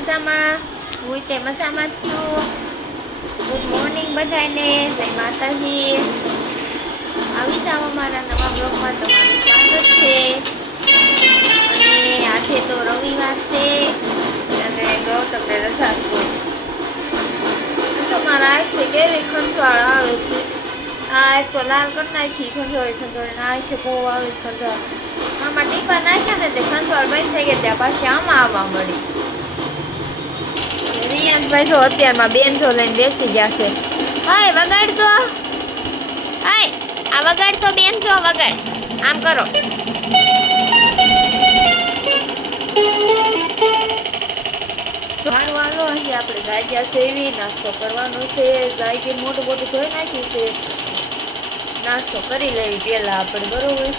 મજામાં. હું તે મજામાં જ છું. ગુડ મોર્નિંગ બધાને. જય માતાજી. આવી જાઓ અમારા નવા બ્લોગમાં. તમારું સ્વાગત છે. અને આજે તો રવિવાર છે અને ગૌતમને રજા છે. તો મારા આંખે કેવી ખંજવાળ આવે છે. આ એક તો લાલ કરી નાખી ખંજોળી આ આંખે બહુ આવે છે ખંજવાળ. આમાં ટીપા નાખ્યા ને તે ખંજવાળ બંધ થઈ ગયા. ત્યાં પાછી આમાં આવવા મળી. રિયાનભાઈ જો અત્યારમાં બેન્ચો લઈને બેસી ગયા છે. હાય વગાડ તો. હાય આ વગાડ તો બેન્ચો વગાડ. આમ કરો. સારું હાલો હશે આપણે જાગ્યા સેવી નાસ્તો કરવાનો છે. જાગી મોટું મોટું ધોઈ નાખ્યું છે. નાસ્તો કરી લેવી પેલા આપણે બરોબર.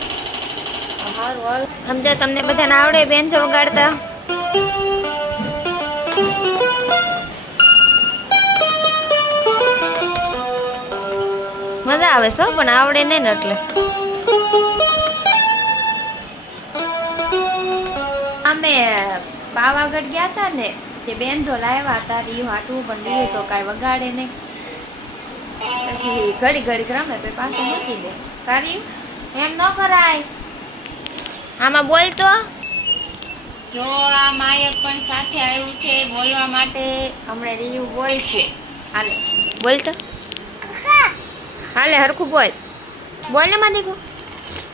સારું હાલ સમજો તમને બધાને આવડે બેન્ચો વગાડતા. મજા આવે છે પણ આવડે નહીં ને એટલે. અમે પાવાગઢ ગયા હતા ને તે બેન્ચો લાવ્યા હતા. ઈ હાટવું પણ રીએ તો કાંઈ વગાડે નહીં. પછી ઘડી ઘડી રમે પછી પાછું મૂકી દે. કાઢી એમ ન કરાય. આમાં બોલતો જો આ માયક પણ સાથે આવ્યું છે બોલવા માટે. હમણાં રીયુ બોલ છે. હાલે બોલતો. હાલે હરખું બોલ. બોલ ને માં દીકું.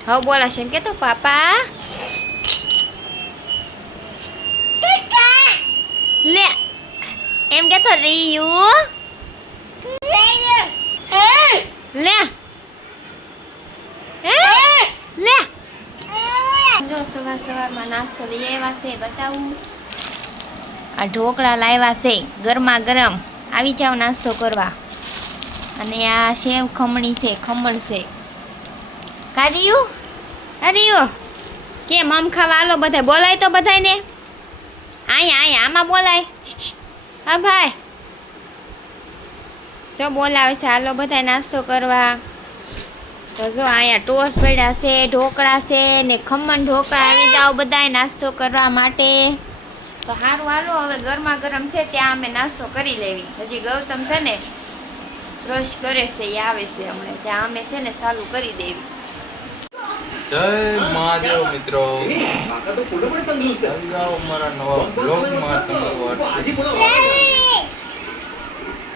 હવે બોલાશે એમ કેતો પાપા લે એમ કેતો રીયુ લે લે. જો સવાર સવારમાં નાસ્તો લઈ આવ્યા છે બતાવું. આ ઢોકળા લાવ્યા છે ગરમા ગરમ. આવી જાવ નાસ્તો કરવા. અને આ સેવ ખમણી છે ખમણ છે. કાઢ્યું અરેયો કેમ આમ ખાવા હાલો બધા બોલાય તો બધાને. અહીંયા આમાં બોલાય. હા ભાઈ જો બોલાવે છે હાલો બધા નાસ્તો કરવા. તો જો અહીંયા ટોસ પડ્યા છે ઢોકળા છે ને ખમણ ઢોકળા. આવી જાઓ બધા નાસ્તો કરવા માટે. તો સારું હાલો હવે ગરમા ગરમ છે ત્યાં અમે નાસ્તો કરી લેવી. હજી ગૌતમ છે ને બ્રશ કરે છે એ આવે છે હમણાં. ત્યાં અમે છે ને ચાલુ કરી દેવી. જય મહાદેવ મિત્રો. અમારા નવા બ્લોગમાં તમારું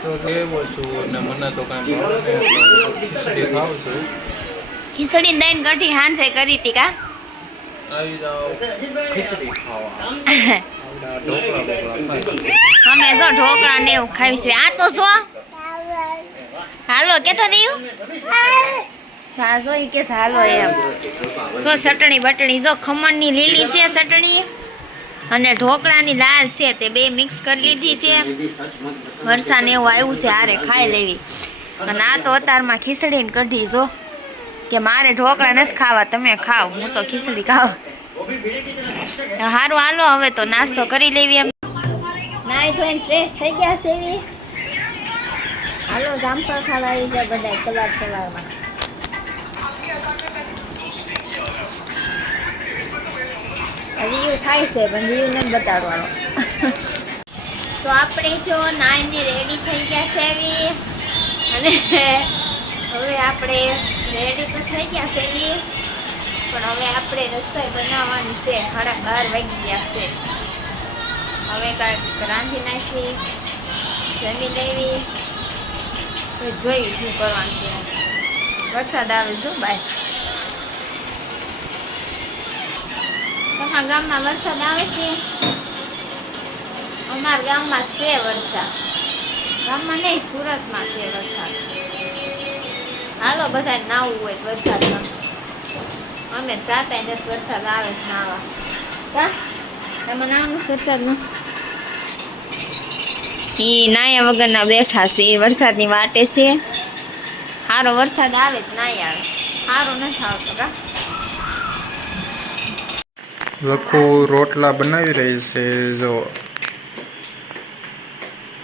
તો કેવો છું અને મને તો કાંઈ ખીચડી ખાવ છું. ખીચડી દઈને ગઢી હાંજે કરી હતી કા. આવી જાઓ ખીચડી ખાવા. અમે જો ઢોકળા ને એવું ખાવી છે. આ તો જો હાલો કેતો રહ્યું. હા જો ઈ કે હાલો એમ. જો ચટણી બટણી જો ખમણની લીલી છે ચટણી અને ઢોકળાની લાલ છે તે બે મિક્સ કરી લીધી છે. વરસાદ એવું આવ્યું છે હારે ખાઈ લેવી. અને આ તો અતારમાં ખીચડી ને કઢી જો કે મારે ઢોકળા નથી ખાવા તમે ખાવ હું તો ખીચડી ખાવ. સારું હાલો હવે તો નાસ્તો કરી લેવી. એમ નાઈ ધોઈને ફ્રેશ થઈ ગયા છે એવી. હાલો જામફળ ખાવા આવી જાય બધા સવાર સવારમાં. રીયુ ખાય છે પણ રીયુ નથી બતાડવાનો. તો આપણે જો નાઈને રેડી થઈ ગયા છે એવી. અને હવે આપણે રેડી તો થઈ ગયા છે એવી પણ હવે આપણે રસોઈ બનાવવાની છે. 12:30 વાગી ગયા છે. હવે કાંઈક રાંધી નાખી જમી લેવી. જોઈ શું કરવાનું છે. વરસાદ આવે જો બાય. તમારા ગામમાં વરસાદ આવે છે? અમારા ગામમાં છે વરસાદ. ગામમાં નહીં સુરતમાં છે વરસાદ. હાલો બધા નાવું હોય વરસાદમાં. અમે જાતા નથી વરસાદ આવે છે નાવા. કા તમે નાવાનું વરસાદમાં? એ નાયા વગરના બેઠા છે એ વરસાદની વાટે છે. સારો વરસાદ આવે જ નાય આવે. સારો નથી આવતો કા. લખુ રોટલા બનાવી રહી છે જો.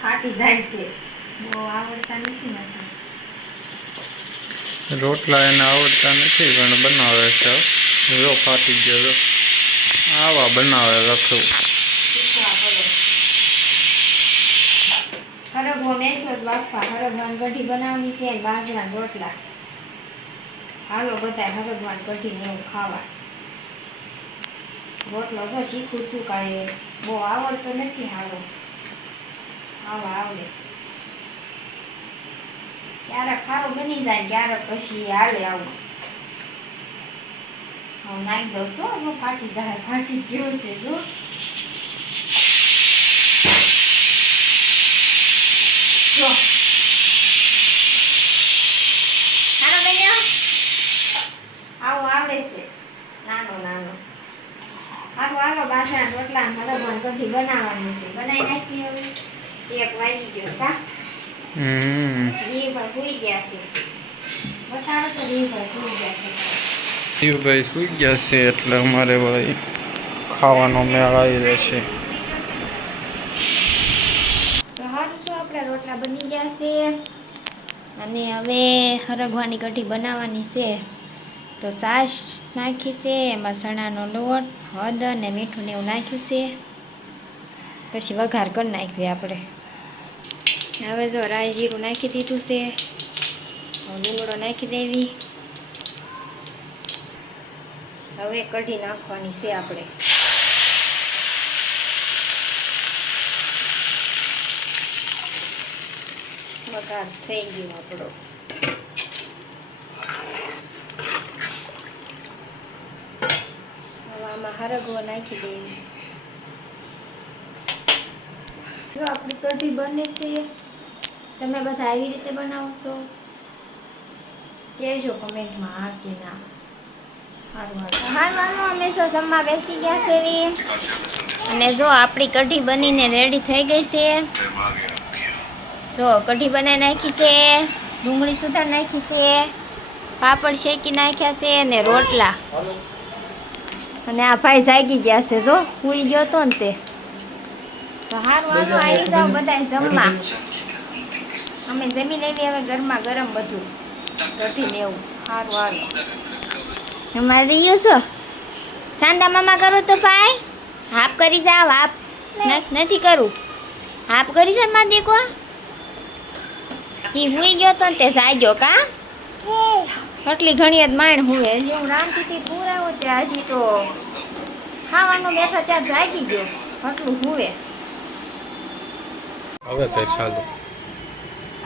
ફાટી જાય છે. બહુ આવડતા નથી ને. રોટલા એને આવડતા નથી પણ બનાવે છે. જો ફાટી ગયો જો. આવા બનાવે લખું. બાફા હરગવાની કઢી બનાવવાની છે અને બાજરાના રોટલા. હાલો બધા હરગવાની કઢી ને એવું ખાવા. રોટલો તો શીખું છું, કાંઈ બહુ આવડતો નથી. હાલો આવા આવડે ક્યારેક ખારો બની જાય, ક્યારેક પછી હાલે આવું. હું નાખી દઉં છું, જો ફાટી જાય, ફાટી ગયું છે જો. જો નાનો બેનો આવું આવડે છે, નાનો નાનો. હાલો હાલો બાજરાના રોટલા ને હરગવાની કઢી બનાવવાની છે. બનાવી નાખી. હવે 1 વાગી ગયો કા. રીભાઈ સુઈ ગયા છે. બતાડો તો રીભાઈ સુઈ ગયા છે. શિવભાઈ સુઈ ગયા છે એટલે અમારે વળી ખાવાનો મેળ આવી રહેશે. તો સારું છે, આપણા રોટલા બની ગયા છે અને હવે હરગવાની કઢી બનાવવાની છે. તો છાશ નાખી છે, એમાં ચણાનો લોટ, હળદર ને મીઠું ને એવું નાખ્યું છે. પછી વઘાર કરી નાખવી આપણે. હવે જો રાઈ જીરું નાખી દીધું છે, લીમડો નાખી દેવી. હવે કઢી નાખવાની છે આપણે. વઘાર થઈ ગયો આપણો. હવે આમાં હરગવો નાખી દેવી. જો આપણી કઢી બને છે. તમે બધા આવી રીતે બનાવો છો? કહેજો કમેન્ટમાં હા કે ના. હારું અમે તો જમવા બેસી ગયા છે અને જો આપણી કઢી બનીને રેડી થઈ ગઈ છે. જો કઢી બનાવી નાખી છે, ડુંગળી સુધાર નાખી છે, પાપડ શેકી નાખ્યા છે અને રોટલા. અને આ ભાઈ જાગી ગયા છે, જો સુઈ ગયો તો ને તે. તો હારું હાલો આવી જાઓ બધા જમવા. અમે જમી લેવી હવે ગરમા ગરમ બધું કઢી ને એવું. હારું હાલો અમારે રહ્યું છો સાંદા મામા કરો તો ભાઈ હાફ કરી જાવ. હાફ નથી કરું, હાફ કરી જા માં દેખો. ઈ હુઈ ગયો તો ને તે જાગ્યો કા. કેટલી ઘણી જ માણ હુએ. હું રાંધતી હતી પૂરાવો ત્યાં હજી તો ખાવાનું બેઠા ત્યાં જાગી ગયો. કેટલું હુએ. હવે તો ચાલો.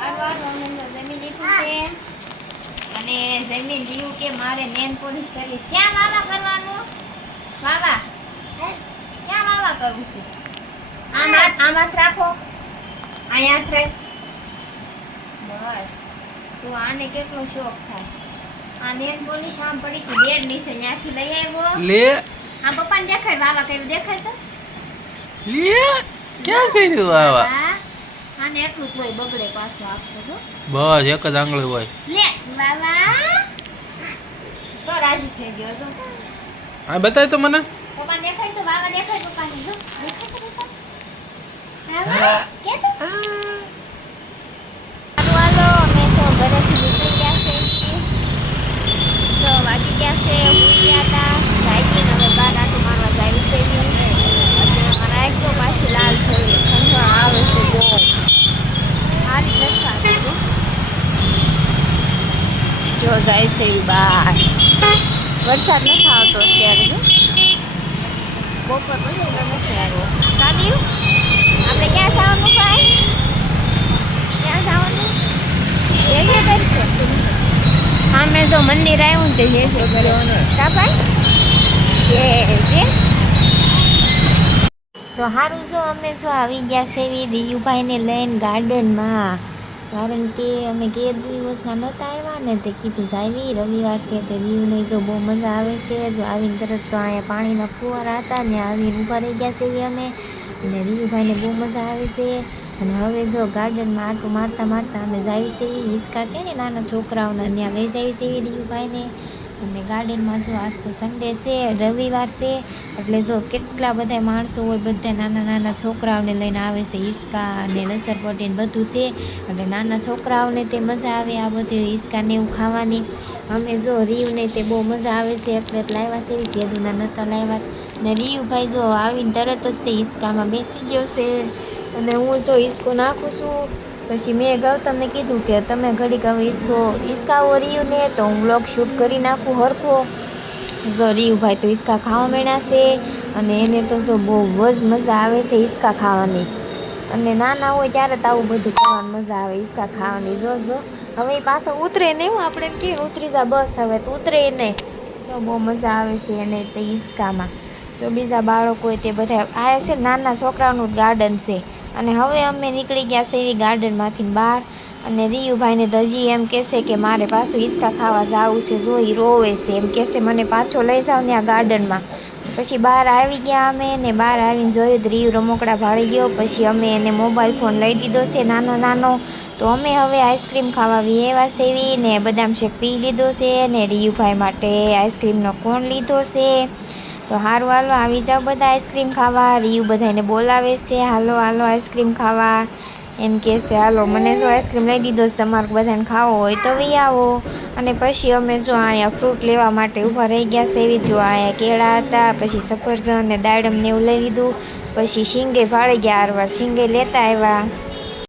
અમે જમી લીધું છે અને જમીન જીવું કે મારે નેન પોલિશ કરીશ. ક્યાં વાવા કરવાનું? વાવા ક્યાં વાવા કરવું છે? આમ હાથ રાખો, અહીંયા હાથ રાખ. બસ શું આને કેટલો શોખ થાય. આ નેન પોલિશ આમ પડી કે બેડ નીચે ત્યાંથી લઈ આવ્યો. લે આ પપ્પાને દેખાડ, વાવા કર્યું દેખાડ તો. લે ક્યાં કર્યું વાવા? આને એટલું તોય બગડે પાછો આખો જો. બસ એક જ આંગળી હોય. લે વાવા તો રાજી થઈ ગયો છો. આ બતાય તો મને. પપ્પા દેખાડ તો, વાવા દેખાડ પપ્પાને જો. દેખાડ તો પપ્પા. હા કે તો હાલો અમે તો ઘરેથી નીકળી ગયા છે. 6 વાગી ગયા છે. ઉઠી ગયા હતા સાઈકલ હવે બાર આટો મારવા જાય છે. અત્યારે મારા એક તો પાછી લાલ થઈ ઠંડો આવે છે બહુ. હારી નથી આવતી જો જાય છે બહાર. વરસાદ નથી આવતો અત્યારે જો. બપોર પછી નથી આવ્યો. કાઢ્યું આપણે ક્યાં જવાનું ભાઈ? ક્યાં જવાનું? જશે કરશે. હા મેં જો મંદિર આવ્યું ને તે જશે કરે કા ભાઈ? જય છે. તો સારું છો અમે જો આવી ગયા છે રીયુભાઈને લઈને ગાર્ડનમાં. કારણ કે અમે કે દિવસના નહોતા આવ્યા ને તે કીધું આવી રવિવાર છે તે રીયુને જો બહુ મજા આવે છે. જો આવીને તરત તો અહીંયા પાણીના ફુવારા હતા ને આવીને ઊભા રહી ગયા છે અમે. અને રીયુભાઈને બહુ મજા આવે છે. અને હવે જો ગાર્ડનમાં આટું મારતા મારતા અમે જાવી છે. હિંચકા છે ને નાના છોકરાઓના ત્યાં લઈ જાવી છે રીયુભાઈને. અને ગાર્ડનમાં જો આજ તો સન્ડે છે, રવિવાર છે એટલે જો કેટલા બધા માણસો હોય. બધા નાના નાના છોકરાઓને લઈને આવે છે. હિંચકા અને લસરપટ્ટી ને બધું છે. એટલે નાના છોકરાઓને તે મજા આવે આ બધી હિંચકાને એવું ખાવાની. અમે જો રીયુને તે બહુ મજા આવે છે એટલે લાવ્યા છે. કેદુના નહોતા લાવ્યા. ને રીયુભાઈ જો આવીને તરત જ તે હિંચકામાં બેસી ગયો છે. અને હું જો હિંચકો નાખું છું પછી મેં ગૌતમને કીધું કે તમે ઘડીક હવે ઈસકાવો રીયું ને તો હું વ્લોગ શૂટ કરી નાખું હરખો. જો રીયુભાઈ તો હિસકા ખાવા માંડ્યા છે અને એને તો જો બહુ જ મજા આવે છે હિસકા ખાવાની. અને નાના હોય ત્યારે તો આવું બધું કરવાની મજા આવે હિસકા ખાવાની. જો હવે પાછો ઉતરે ને એવું આપણે એમ કે ઉતરી જા બસ હવે તો ઉતરે નહીં. તો બહુ મજા આવે છે એને તે હિસકામાં. જો બીજા બાળકો હોય તે બધા આ છે નાના છોકરાઓનું જ ગાર્ડન છે. અને હવે અમે નીકળી ગયા છે એવી ગાર્ડનમાંથી બહાર. અને રીયુભાઈને તો હજી એમ કહેશે કે મારે પાછું હિસકા ખાવા જવું છે. જો એ રોવે છે એમ કહેશે મને પાછો લઈ જાઓ ને આ ગાર્ડનમાં. પછી બહાર આવી ગયા અમે ને બહાર આવીને જોયું તો રીયુ રમકડા ભાળી ગયો. પછી અમે એને મોબાઈલ ફોન લઈ દીધો છે નાનો. તો અમે હવે આઈસ્ક્રીમ ખાવા એવા સેવી ને બદામ શેક પી લીધો છે ને રીયુભાઈ માટે આઈસ્ક્રીમનો કોન લીધો છે. તો હારું હાલો આવી જાઓ બધા આઈસ્ક્રીમ ખાવા. રીયુ બધાને બોલાવે છે હાલો આઈસ્ક્રીમ ખાવા એમ કહે છે. હાલો મને જો આઈસ્ક્રીમ લઈ દીધો છે તમારે બધાને ખાવો હોય તો વી આવો. અને પછી અમે જો અહીંયા ફ્રૂટ લેવા માટે ઊભા રહી ગયા છે એવી. જો અહીંયા કેળા હતા, પછી સફરજન ને દાડમ ને એવું લઈ લીધું. પછી શીંગે ભાળી ગયા હારવાર શીંગે લેતા આવ્યા.